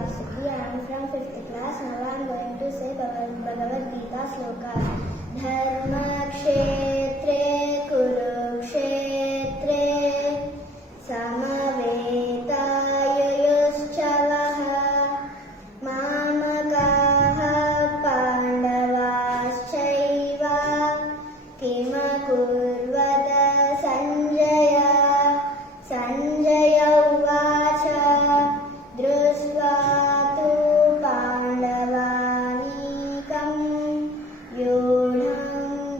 Vasuki. I am from 5th class. Now I am going to say Bhagavad Gita slokas. Dharma kshetre kurukshetre samavetayoyuschavaha mamakaha pandavaschaiva kimakurvata sanjaya uvacha दृष्ट्वा तु पाण्डवानीकं व्यूढं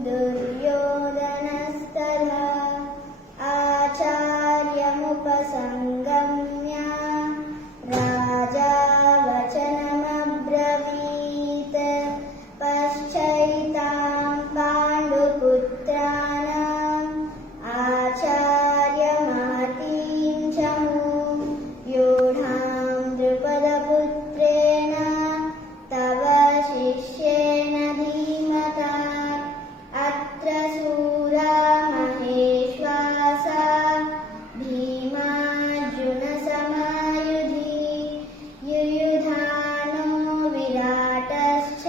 दुर्योधनस्तथा आचार्यमुपसंगम्य राजा वचनमब्रवीत् पश्चैतां पाण्डुपुत्राणाम् आचार्यमातीं च द्रुपदपुत्रेण तव शिष्येण धीमता अत्र शूरा महेश्वासा भीमार्जुनसमायुधि युयुधानो विराटश्च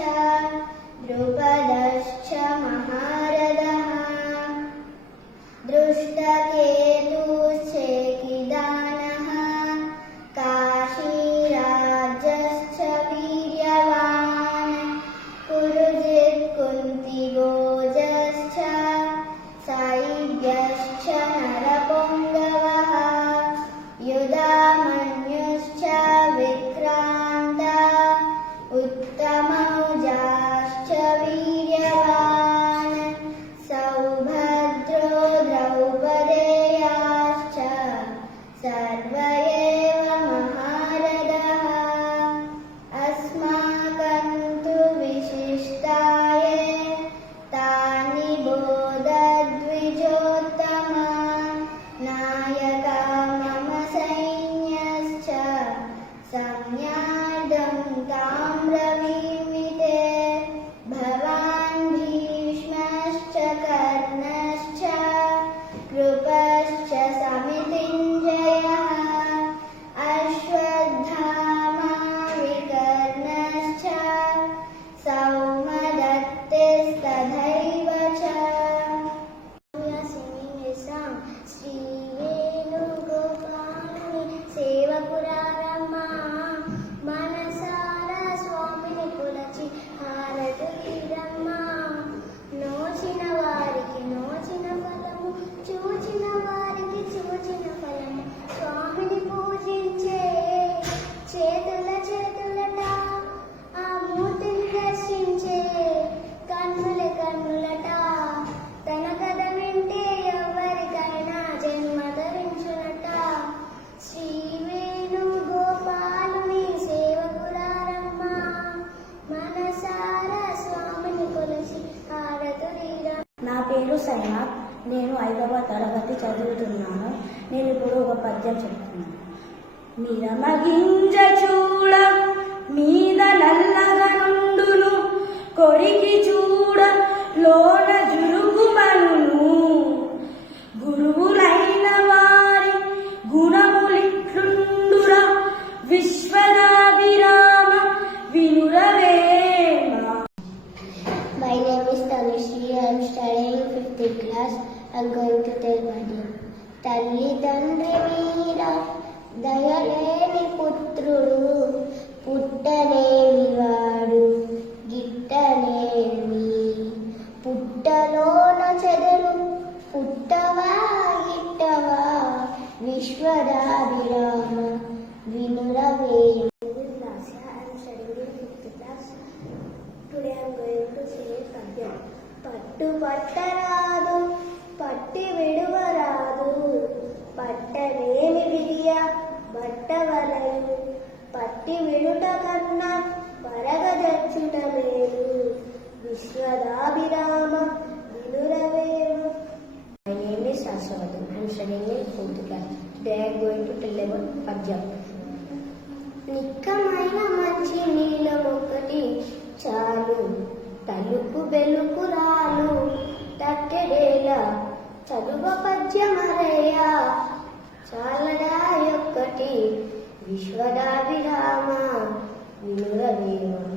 द्रुपदश्च महारथः दृष्टकेतुश्चेकिदानः काशीराजश्च वीर्यवान् कुरुजित् कुन्तिभोजश्च सायिध्यश्च नरपुङ्गवः युधामन्युश्च विक्रान्ता उत्तमौजाश्च वीर्यवान् सौभद्रो द्रौपदेयाश्च सर्व एव महारथः अस्माकं तु विशिष्टाये तानि बोधद्विजोत्तमा नायका मम सैन्यश्च संज्ञार्धं ताम्रवीमि ते भवान् भीष्मश्च कर्णश्च कृपश्च समितिञ्जयः अश्वत्थामा विकर्णश्च सौमदत्तिस्तथैव च We are singing a song. Sri Venugopalani Sevapurarama Manasara Swamini Kulachi Haratulirama నోచిన వారికి నోచిన ఫలము చూచిన వారికి చూచిన ఫలము స్వామిని పూజించే చేతులట ఆ మూర్తిని దర్శించే కన్నులట తన కథ వింటే ఎవరికైనా జన్మ ధరించునట శ్రీ వేణుగోపాలుని సేవకురారమ్మ మనసారా స్వామిని కొలిచి హారతులీరా. నా పేరు సైనాథ్. నేను 5వ తరగతి చదువుతున్నాను. నేను ఇప్పుడు ఒక పద్యం చెప్తున్నాను. మిరమగింజ చూడ మీద నల్లగా నుండును, కొరికి చూడ లోన జురుగుమనును. గురువులైన వారి గుణములిట్లుండురా విశ్వదాభిరామ వినురవేమ. My name is Tanushree. I am studying 5th class. I am going to tell my name. తల్లిదండ్రి మీద దయలేని పుత్రుడు పుట్టలేని వాడు గిట్టలేని పుట్టలోన చెదలు పుట్టవా గిట్టవా విశ్వదాభిరామ వినురవేమ. I am studying in 5th class. Today I am going to say పద్యం. పట్టు పట్టరాదు పట్టి విడువరాదు పట్టలేని విడియ బట్టవలయు పట్టి విడుట కన్నా పరగజచ్చుట మేలు విశ్వదాభిరామ వినురవేమ. My name is Saswati. I am studying in 4th class. Today I am going to tell about పద్యం. నిక్కమైన మంచి నీలం ఒకటి చాలు తలుపు బెలుకు రాలు తట్టెడేలా చదువ పద్యమరయ్య చాలడా యొక్కటి విశ్వదాభిరామ వినురవేమ